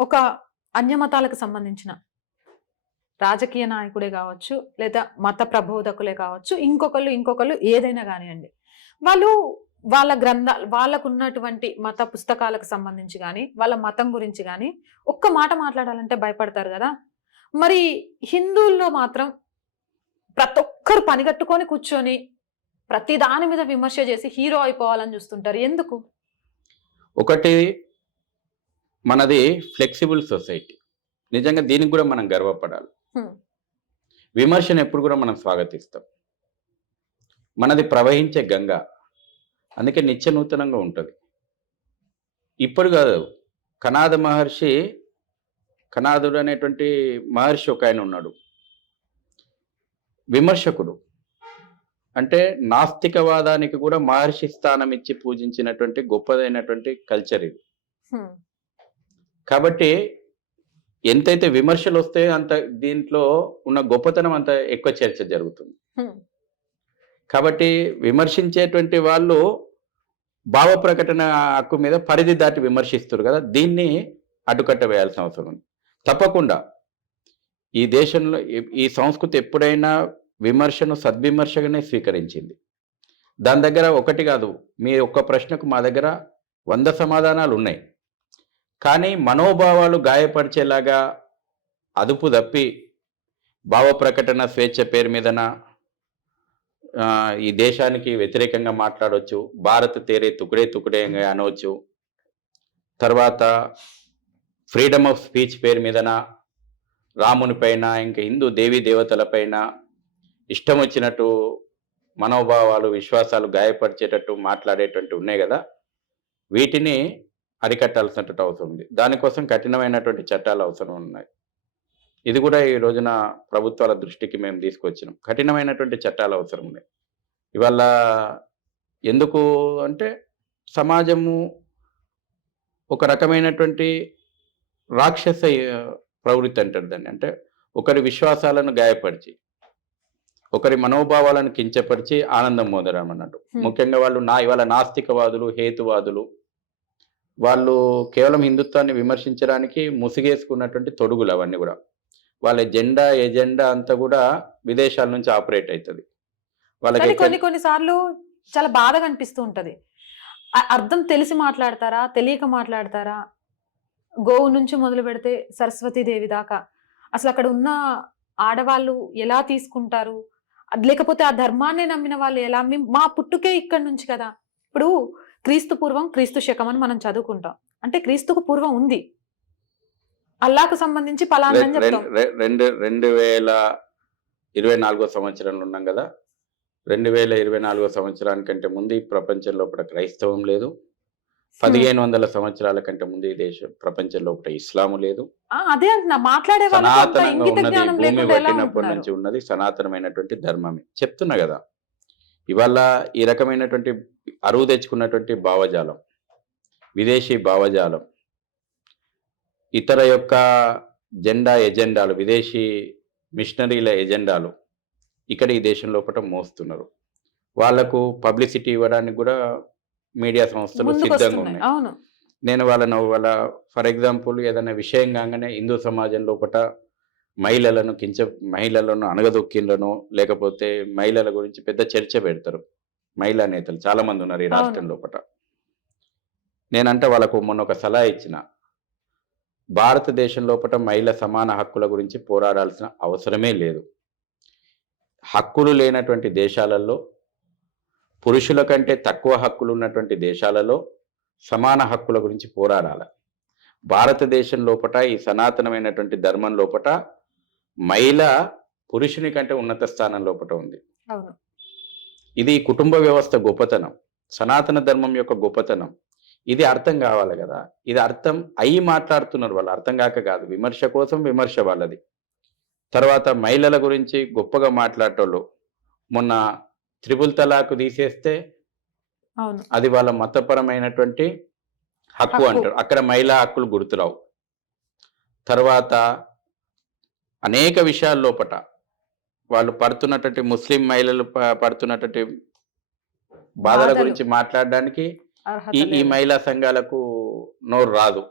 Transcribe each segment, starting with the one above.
ఒక అన్యమతాలకు సంబంధించిన రాజకీయ నాయకుడే కావచ్చు, లేదా మత ప్రబోధకులే కావచ్చు, ఇంకొకళ్ళు ఏదైనా కానియండి. వాళ్ళు వాళ్ళ గ్రంథాలు వాళ్ళకున్నటువంటి మత పుస్తకాలకు సంబంధించి గాని, వాళ్ళ మతం గురించి గాని ఒక్క మాట మాట్లాడాలంటే భయపడతారు గదా! మరి హిందువుల్లో మాత్రం ప్రతి ఒక్కరు పనిగట్టుకొని కూర్చొని, ప్రతి దాని మీద విమర్శ చేసి హీరో అయిపోవాలని చూస్తుంటారు. ఎందుకు? ఒకటి మనది ఫ్లెక్సిబుల్ సొసైటీ. నిజంగా దీనికి కూడా మనం గర్వపడాలి. హ్మ్. విమర్శను ఎప్పుడు కూడా మనం స్వాగతిస్తాం. మనది ప్రవహించే గంగ. అందుకే నిత్య నూతనంగా ఉంటది. ఇప్పుడు కాదు. కనాద మహర్షి కనాదుడు అనేటువంటి మహర్షి ఒకాయన ఉన్నాడు. విమర్శకుడు. అంటే నాస్తికవాదానికి కూడా మహర్షి స్థానం ఇచ్చి పూజించినటువంటి గొప్పదైనటువంటి కల్చర్ ఇది. హ్మ్. కాబట్టి ఎంతైతే విమర్శలొస్తాయో అంత దీంట్లో ఉన్న గొప్పతనం అంత ఎక్కువ చర్చ జరుగుతుంది. హ్మ్. కాబట్టి విమర్శించేటువంటి వాళ్ళు భావ ప్రకటన హక్కు మీద పరిధి దాటి విమర్శిస్తున్నారు కదా! దీన్ని అడ్డుకట్ట వేయాల్సిన అవసరం ఉంది. తప్పకుండా ఈ దేశంలో ఈ సంస్కృతి ఎప్పుడైనా విమర్శను సద్విమర్శగానే స్వీకరించింది. దాని దగ్గర ఒకటి కాదు, మీ ఒక్క ప్రశ్నకు మా దగ్గర 100 సమాధానాలున్నాయి. కానీ మనోభావాలు గాయపరిచేలాగా అదుపు తప్పి భావ ప్రకటన స్వేచ్ఛ పేరు మీదన ఈ దేశానికి వ్యతిరేకంగా మాట్లాడొచ్చు. భారత్ తేరే తుకుడే తుకుడే అనవచ్చు. తర్వాత ఫ్రీడమ్ ఆఫ్ స్పీచ్ పేరు మీదన రాముని పైన, ఇంకా హిందూ దేవీ దేవతల పైన ఇష్టం వచ్చినట్టు మనోభావాలు, విశ్వాసాలు గాయపరిచేటట్టు మాట్లాడేటువంటి ఉన్నాయి కదా! వీటిని అరికట్టాల్సినటువంటి అవసరం ఉంది. దానికోసం కఠినమైనటువంటి చట్టాలు అవసరం ఉన్నాయి. ఇది కూడా ఈ రోజున ప్రభుత్వాల దృష్టికి మేము తీసుకొచ్చినాం. కఠినమైనటువంటి చట్టాలు అవసరం ఉన్నాయి. ఇవాళ ఎందుకు అంటే సమాజము ఒక రకమైనటువంటి రాక్షస ప్రవృత్తి అంటారు దాన్ని. అంటే ఒకరి విశ్వాసాలను గాయపరిచి, ఒకరి మనోభావాలను కించపరిచి ఆనందం పొందడం అన్నట్టు. ముఖ్యంగా వాళ్ళు ఇవాళ నాస్తికవాదులు, హేతువాదులు వాళ్ళు కేవలం హిందుత్వాన్ని విమర్శించడానికి ముసుగేసుకున్నటువంటి తొడుగులు అవన్నీ కూడా. వాళ్ళ ఎజెండా అంతా కూడా విదేశాల నుంచి ఆపరేట్ అవుతుంది. కానీ కొన్ని సార్లు చాలా బాధగా అనిపిస్తూ ఉంటది. అర్థం తెలిసి మాట్లాడతారా? తెలియక మాట్లాడతారా? గోవు నుంచి మొదలు పెడితే సరస్వతీదేవి దాకా అసలు అక్కడ ఉన్న ఆడవాళ్ళు ఎలా తీసుకుంటారు? లేకపోతే ఆ ధర్మాన్నే నమ్మిన వాళ్ళు ఎలా? మా పుట్టుకే ఇక్కడి నుంచి కదా! ఇప్పుడు క్రీస్తు పూర్వం, క్రీస్తు శకం అని మనం చదువుకుంటాం. అంటే క్రీస్తుకు పూర్వం ఉంది. అల్లాకు సంబంధించి పలానా అని చెప్తాం. 2024 సంవత్సరంలో ఉన్నాం కదా! 2024 సంవత్సరానికంటే ముందు ఈ ప్రపంచం లోపల క్రైస్తవం లేదు. 1500 సంవత్సరాల కంటే ముందు ఈ ప్రపంచం లోపల ఇస్లాము లేదు. అదే అంటున్నా, మాట్లాడే సనాతనంగా ఉన్నది భూమి పట్టినప్పటి నుంచి ఉన్నది సనాతనమైనటువంటి ధర్మమే. చెప్తున్నా కదా! ఇవాళ ఈ రకమైనటువంటి అరువు తెచ్చుకున్నటువంటి భావజాలం, విదేశీ భావజాలం, ఇతర యొక్క ఎజెండాలు, విదేశీ మిషనరీల ఎజెండాలు ఇక్కడ ఈ దేశం లోపల మోస్తున్నారు. వాళ్లకు పబ్లిసిటీ ఇవ్వడానికి కూడా మీడియా సంస్థలు సిద్ధంగా ఉన్నాయి. నేను వాళ్ళ ఫర్ ఎగ్జాంపుల్ ఏదైనా విషయం కాగానే హిందూ సమాజం లోపల మహిళలను అణగదొక్కిండ్లను, లేకపోతే మహిళల గురించి పెద్ద చర్చ పెడతారు. మహిళా నేతలు చాలా మంది ఉన్నారు ఈ రాష్ట్రం లోపల. నేనంటే వాళ్ళకు మొన్న ఒక సలహా ఇచ్చిన, భారతదేశం లోపల మహిళా సమాన హక్కుల గురించి పోరాడాల్సిన అవసరమే లేదు. హక్కులు లేనటువంటి దేశాలలో, పురుషుల కంటే తక్కువ హక్కులు ఉన్నటువంటి దేశాలలో సమాన హక్కుల గురించి పోరాడాలి. భారతదేశం లోపల ఈ సనాతనమైనటువంటి ధర్మం లోపల మహిళ పురుషుని కంటే ఉన్నత స్థానం లోపల ఉంది. ఇది కుటుంబ వ్యవస్థ గొప్పతనం, సనాతన ధర్మం యొక్క గొప్పతనం. ఇది అర్థం కావాలి కదా! ఇది అర్థం అయ్యి మాట్లాడుతున్నారు వాళ్ళు, అర్థం కాక కాదు. విమర్శ కోసం విమర్శ వాళ్ళది. తర్వాత మహిళల గురించి గొప్పగా మాట్లాడేటోళ్ళు మొన్న త్రిపుల్ తలాక్ తీసేస్తే అది వాళ్ళ మతపరమైనటువంటి హక్కు అంటారు. అక్కడ మహిళా హక్కులు గుర్తురావు. తర్వాత అనేక విషయాల లోపట వాళ్ళు పడుతున్నటువంటి ముస్లిం మహిళలు పడుతున్నటువంటి బాధల గురించి మాట్లాడడానికి ఈ మహిళా సంఘాలకు నోరు రాదు.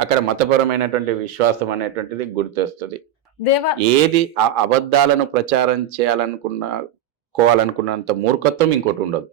అక్కడ మతపరమైనటువంటి విశ్వాసం అనేటువంటిది గుర్తొస్తుంది. దేవ ఏది అబద్ధాలను ప్రచారం చేయాలనుకోవాలనుకున్నంత మూర్ఖత్వం ఇంకోటి ఉండదు.